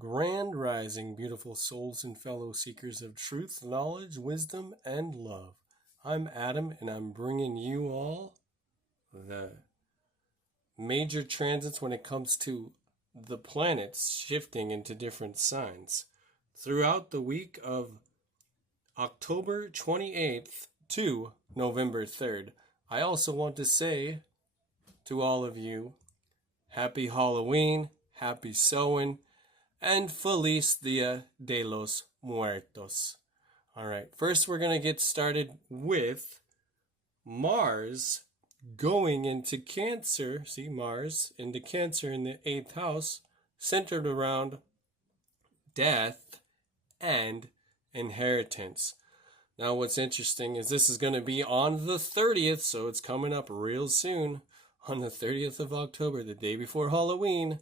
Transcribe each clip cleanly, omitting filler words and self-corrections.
Grand rising, beautiful souls and fellow seekers of truth, knowledge, wisdom, and love. I'm Adam, and I'm bringing you all the major transits when it comes to the planets shifting into different signs throughout the week of October 28th to November 3rd. I also want to say to all of you, Happy Halloween, Happy Samhain, and Feliz Dia de los Muertos. Alright, first we're going to get started with Mars going into Cancer. See, Mars into Cancer in the 8th house, centered around death and inheritance. Now what's interesting is this is going to be on the 30th, so it's coming up real soon. On the 30th of October, the day before Halloween,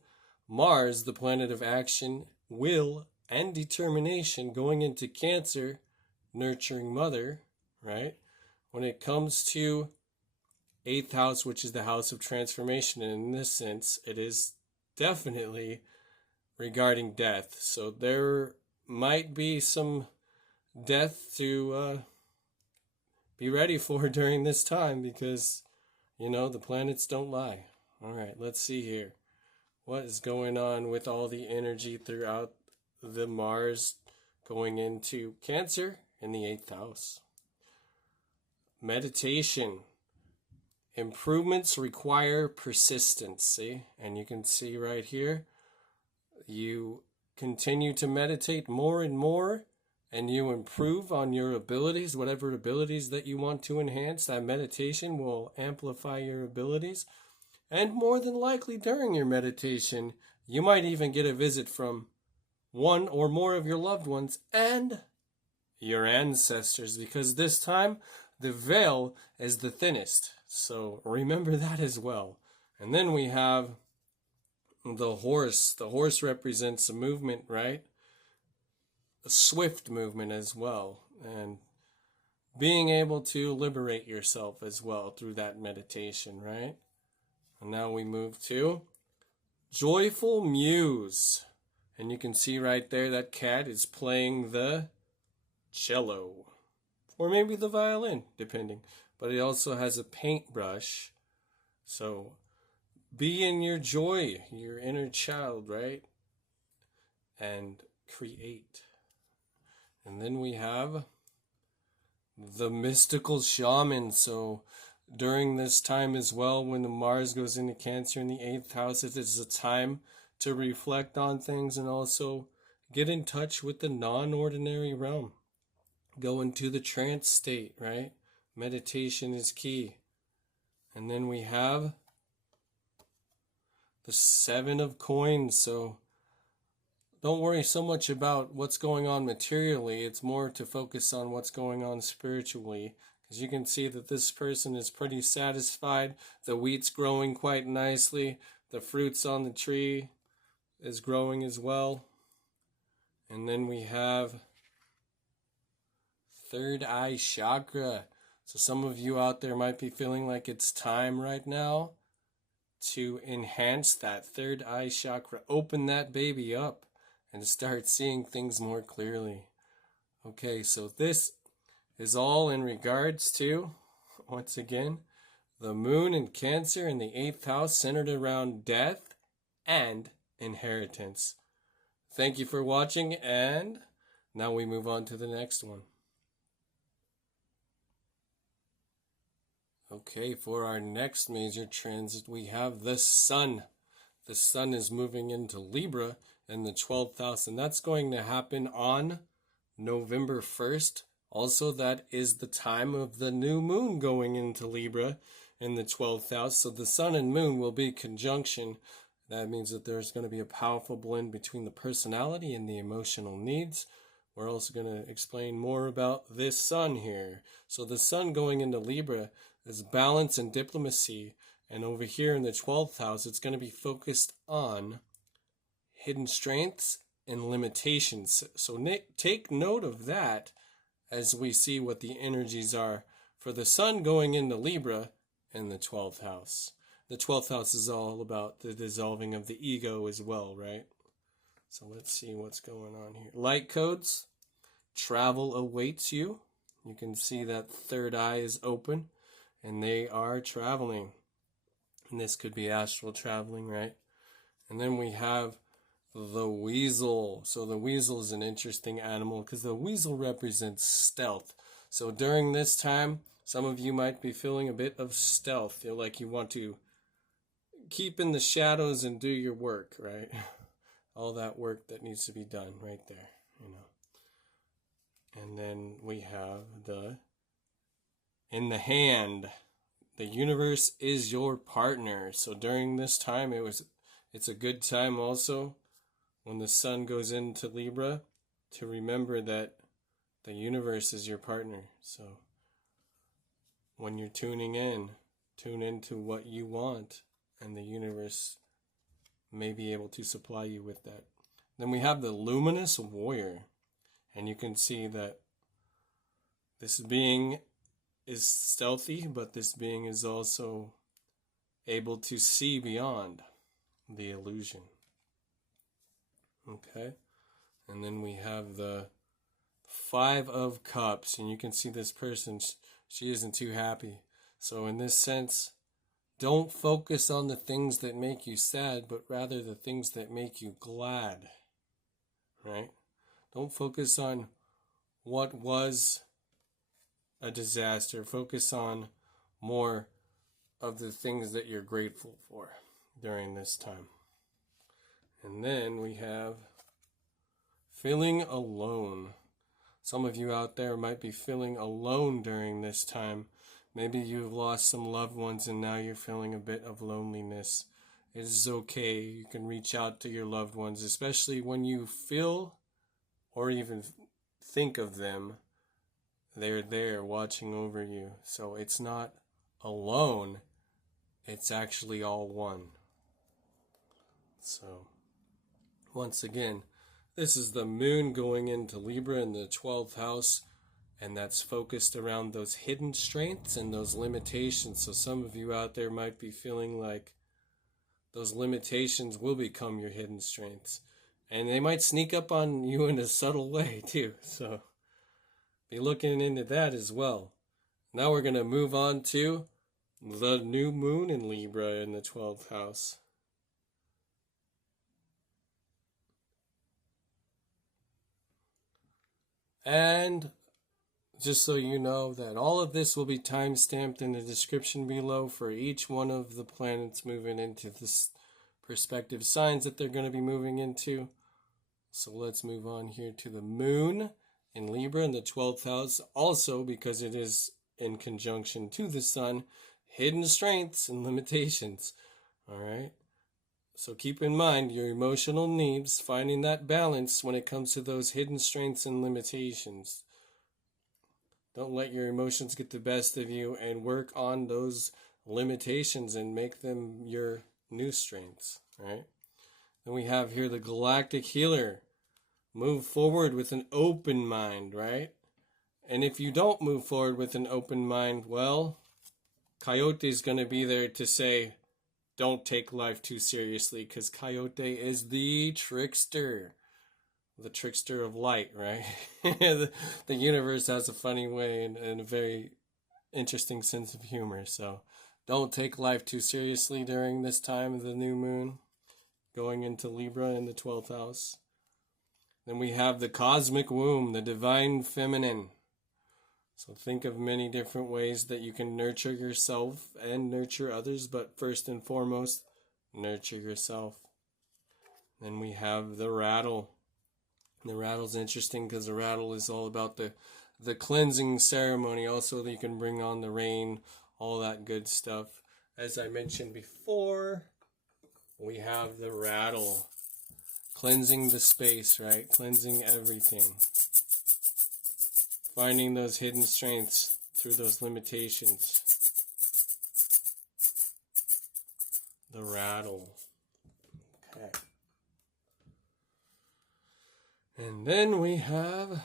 Mars, the planet of action, will, and determination, going into Cancer, nurturing mother, right? When it comes to 8th house, which is the house of transformation, and in this sense, it is definitely regarding death. So there might be some death to be ready for during this time because, you know, the planets don't lie. All right, let's see here. What is going on with all the energy throughout the Mars going into Cancer in the 8th house? Meditation. Improvements require persistence, see? And you can see right here, you continue to meditate more and more, and you improve on your abilities, whatever abilities that you want to enhance. That meditation will amplify your abilities. And more than likely during your meditation, you might even get a visit from one or more of your loved ones and your ancestors, because this time the veil is the thinnest. So remember that as well. And then we have the horse. The horse represents a movement, right? A swift movement as well. And being able to liberate yourself as well through that meditation, right? And now we move to Joyful Muse. And you can see right there that cat is playing the cello. Or maybe the violin, depending. But it also has a paintbrush. So be in your joy, your inner child, right? And create. And then we have the mystical shaman. So during this time as well, when the Mars goes into Cancer in the 8th house, it is a time to reflect on things and also get in touch with the non-ordinary realm. Go into the trance state, right? Meditation is key. And then we have the 7 of coins. So don't worry so much about what's going on materially. It's more to focus on what's going on spiritually. As you can see that this person is pretty satisfied. The wheat's growing quite nicely. The fruits on the tree is growing as well. And then we have third eye chakra. So some of you out there might be feeling like it's time right now to enhance that third eye chakra. Open that baby up and start seeing things more clearly. Okay, so this is all in regards to, once again, the moon in Cancer in the 8th house, centered around death and inheritance. Thank you for watching, and now we move on to the next one. Okay, for our next major transit, we have the Sun. The Sun is moving into Libra in the 12th house, and that's going to happen on November 1st. Also, that is the time of the new moon going into Libra in the 12th house. So the sun and moon will be conjunction. That means that there's going to be a powerful blend between the personality and the emotional needs. We're also going to explain more about this sun here. So the sun going into Libra is balance and diplomacy. And over here in the 12th house, it's going to be focused on hidden strengths and limitations. So take note of that as we see what the energies are for the sun going into Libra in the 12th house. The 12th house is all about the dissolving of the ego as well, right? So let's see what's going on here. Light codes. Travel awaits you. You can see that third eye is open, and they are traveling. And this could be astral traveling, right? And then we have the weasel. So the weasel is an interesting animal because the weasel represents stealth. So during this time, some of you might be feeling a bit of stealth. Feel like you want to keep in the shadows and do your work, right? All that work that needs to be done right there, you know. And then we have in the hand, the universe is your partner. So during this time, it's a good time also when the sun goes into Libra to remember that the universe is your partner. So when you're tuning in, tune into what you want, and the universe may be able to supply you with that. Then we have the luminous warrior, and you can see that this being is stealthy, but this being is also able to see beyond the illusion. Okay, and then we have the Five of Cups, and you can see this person, she isn't too happy. So in this sense, don't focus on the things that make you sad, but rather the things that make you glad, right? Don't focus on what was a disaster. Focus on more of the things that you're grateful for during this time. And then we have feeling alone. Some of you out there might be feeling alone during this time. Maybe you've lost some loved ones and now you're feeling a bit of loneliness. It is okay. You can reach out to your loved ones, especially when you feel or even think of them. They're there watching over you. So it's not alone. It's actually all one. So once again, this is the moon going into Libra in the 12th house, and that's focused around those hidden strengths and those limitations. So some of you out there might be feeling like those limitations will become your hidden strengths, and they might sneak up on you in a subtle way too. So be looking into that as well. Now we're going to move on to the new moon in Libra in the 12th house. And just so you know that all of this will be time-stamped in the description below for each one of the planets moving into this perspective signs that they're going to be moving into. So let's move on here to the moon in Libra in the 12th house. Also, because it is in conjunction to the sun, hidden strengths and limitations. All right. So keep in mind your emotional needs, finding that balance when it comes to those hidden strengths and limitations. Don't let your emotions get the best of you, and work on those limitations and make them your new strengths, right? Then we have here the galactic healer. Move forward with an open mind, right? And if you don't move forward with an open mind, well, Coyote's going to be there to say, don't take life too seriously, because Coyote is the trickster of light, right? The universe has a funny way and a very interesting sense of humor. So don't take life too seriously during this time of the new moon going into Libra in the 12th house. Then we have the cosmic womb, the divine feminine. So think of many different ways that you can nurture yourself and nurture others, but first and foremost, nurture yourself. Then we have the rattle. The rattle's interesting because the rattle is all about the cleansing ceremony. Also, you can bring on the rain, all that good stuff. As I mentioned before, we have the rattle. Cleansing the space, right? Cleansing everything. Finding those hidden strengths through those limitations. The rattle. Okay. And then we have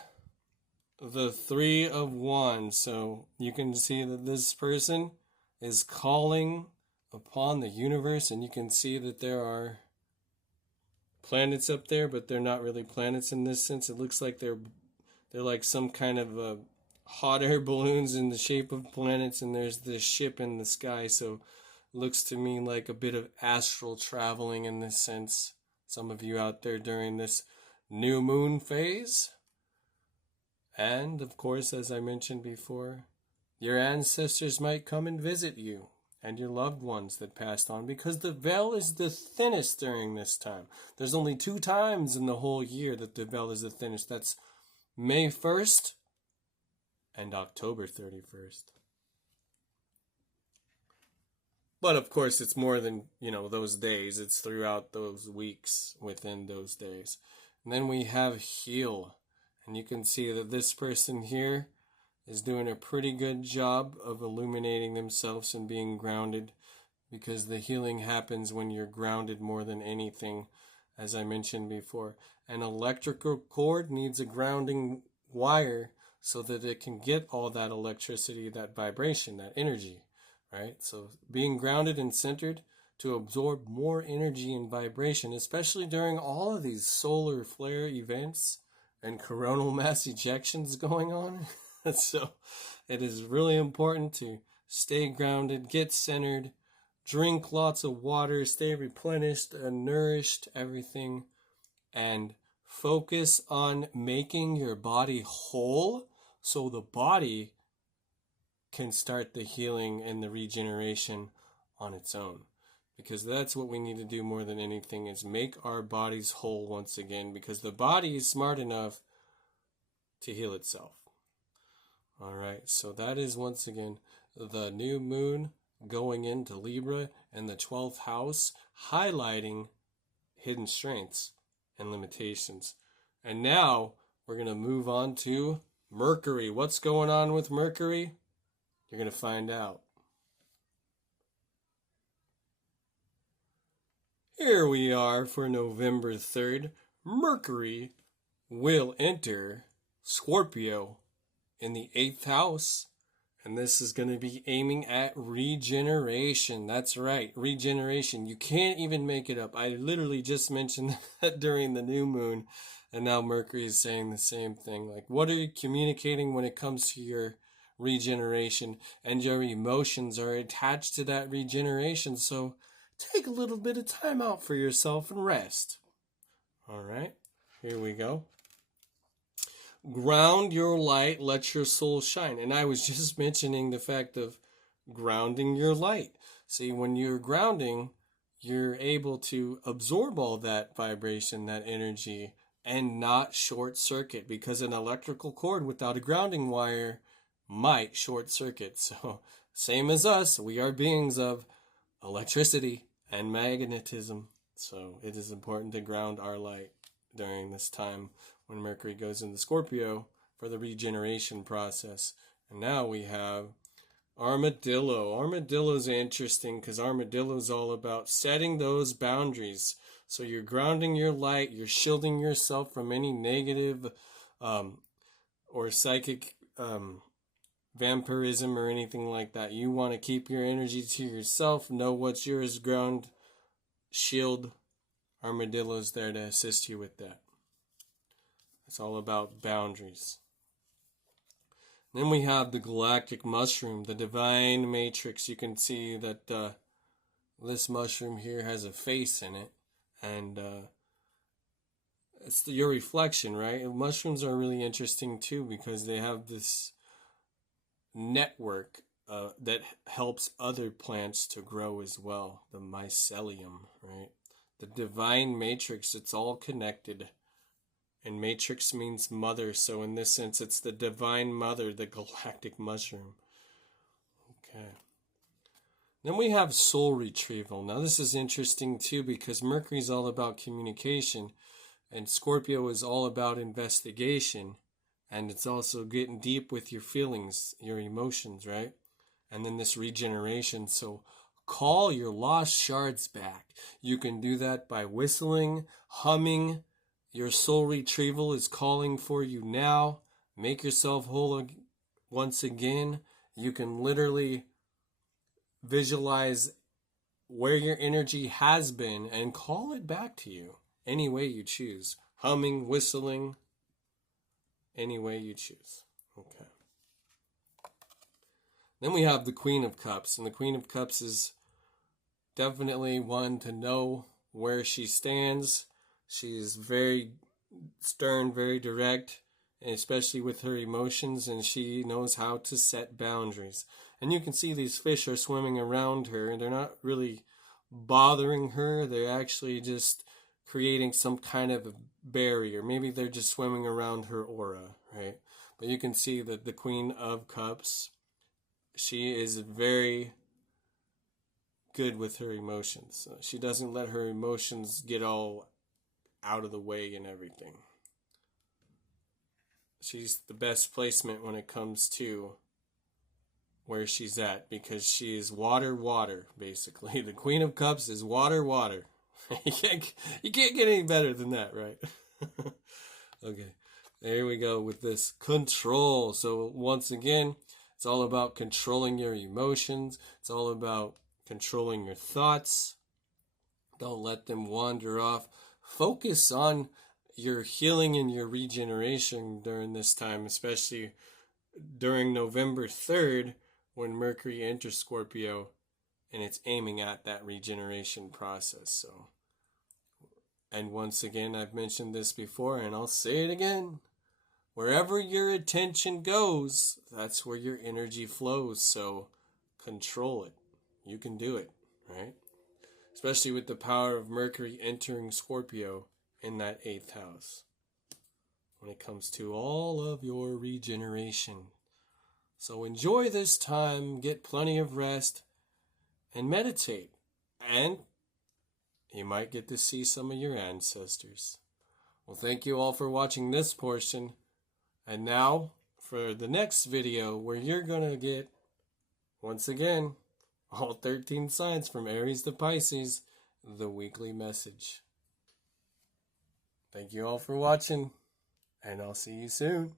the Three of Wands. So you can see that this person is calling upon the universe, and you can see that there are planets up there, but they're not really planets in this sense. It looks like they're like some kind of hot air balloons in the shape of planets, and there's this ship in the sky. So it looks to me like a bit of astral traveling in this sense. Some of you out there during this new moon phase. And of course, as I mentioned before, your ancestors might come and visit you and your loved ones that passed on, because the veil is the thinnest during this time. There's only 2 times in the whole year that the veil is the thinnest. That's May 1st and October 31st. But of course, it's more than, those days. It's throughout those weeks within those days. And then we have heal. And you can see that this person here is doing a pretty good job of illuminating themselves and being grounded, because the healing happens when you're grounded more than anything, as I mentioned before. An electrical cord needs a grounding wire so that it can get all that electricity, that vibration, that energy, right? So being grounded and centered to absorb more energy and vibration, especially during all of these solar flare events and coronal mass ejections going on. So it is really important to stay grounded, get centered, drink lots of water, stay replenished and nourished, everything, and focus on making your body whole so the body can start the healing and the regeneration on its own. Because that's what we need to do more than anything, is make our bodies whole once again, because the body is smart enough to heal itself. All right, so that is once again the new moon going into Libra and the 12th house, highlighting hidden strengths and limitations. And now we're going to move on to Mercury. What's going on with Mercury? You're going to find out. Here we are for November 3rd. Mercury will enter Scorpio in the 8th house, and this is going to be aiming at regeneration. That's right, regeneration. You can't even make it up. I literally just mentioned that during the new moon, and now Mercury is saying the same thing. Like, what are you communicating when it comes to your regeneration? And your emotions are attached to that regeneration, so take a little bit of time out for yourself and rest. All right, here we go. Ground your light, let your soul shine. And I was just mentioning the fact of grounding your light. See, when you're grounding, you're able to absorb all that vibration, that energy, and not short circuit, because an electrical cord without a grounding wire might short circuit. So, same as us, we are beings of electricity and magnetism. So, it is important to ground our light during this time when Mercury goes into Scorpio for the regeneration process. And now we have Armadillo. Armadillo is interesting because Armadillo is all about setting those boundaries. So you're grounding your light, you're shielding yourself from any negative or psychic vampirism or anything like that. You want to keep your energy to yourself, know what's yours, ground, shield. Armadillo's there to assist you with that. It's all about boundaries. Then we have the galactic mushroom, the divine matrix. You can see that this mushroom here has a face in it, and it's your reflection, right? Mushrooms are really interesting too because they have this network that helps other plants to grow as well, the mycelium, right? The divine matrix, it's all connected. And matrix means mother, so in this sense, it's the divine mother, the galactic mushroom. Okay. Then we have soul retrieval. Now this is interesting too because Mercury is all about communication, and Scorpio is all about investigation, and it's also getting deep with your feelings, your emotions, right? And then this regeneration. So call your lost shards back. You can do that by whistling, humming. Your soul retrieval is calling for you now. Make yourself whole once again. You can literally visualize where your energy has been and call it back to you. any way you choose. Humming, whistling, any way you choose. Okay. Then we have the Queen of Cups, and the Queen of Cups is definitely one to know where she stands. She is very stern, very direct, especially with her emotions, and she knows how to set boundaries. And you can see these fish are swimming around her, and they're not really bothering her. They're actually just creating some kind of a barrier. Maybe they're just swimming around her aura, right? But you can see that the Queen of Cups, she is very good with her emotions. She doesn't let her emotions get all out of the way and everything. She's the best placement when it comes to where she's at, because she is water, water, basically. The Queen of Cups is water, water. You can't get any better than that, right? Okay, there we go with this control. So once again, it's all about controlling your emotions. It's all about controlling your thoughts. Don't let them wander off. Focus on your healing and your regeneration during this time, especially during November 3rd when Mercury enters Scorpio and it's aiming at that regeneration process. So, and once again, I've mentioned this before and I'll say it again. Wherever your attention goes, that's where your energy flows. So control it. You can do it, right? Especially with the power of Mercury entering Scorpio in that 8th house when it comes to all of your regeneration. So enjoy this time, get plenty of rest, and meditate. And you might get to see some of your ancestors. Well, thank you all for watching this portion. And now for the next video where you're going to get, once again, all 13 signs from Aries to Pisces, the weekly message. Thank you all for watching, and I'll see you soon.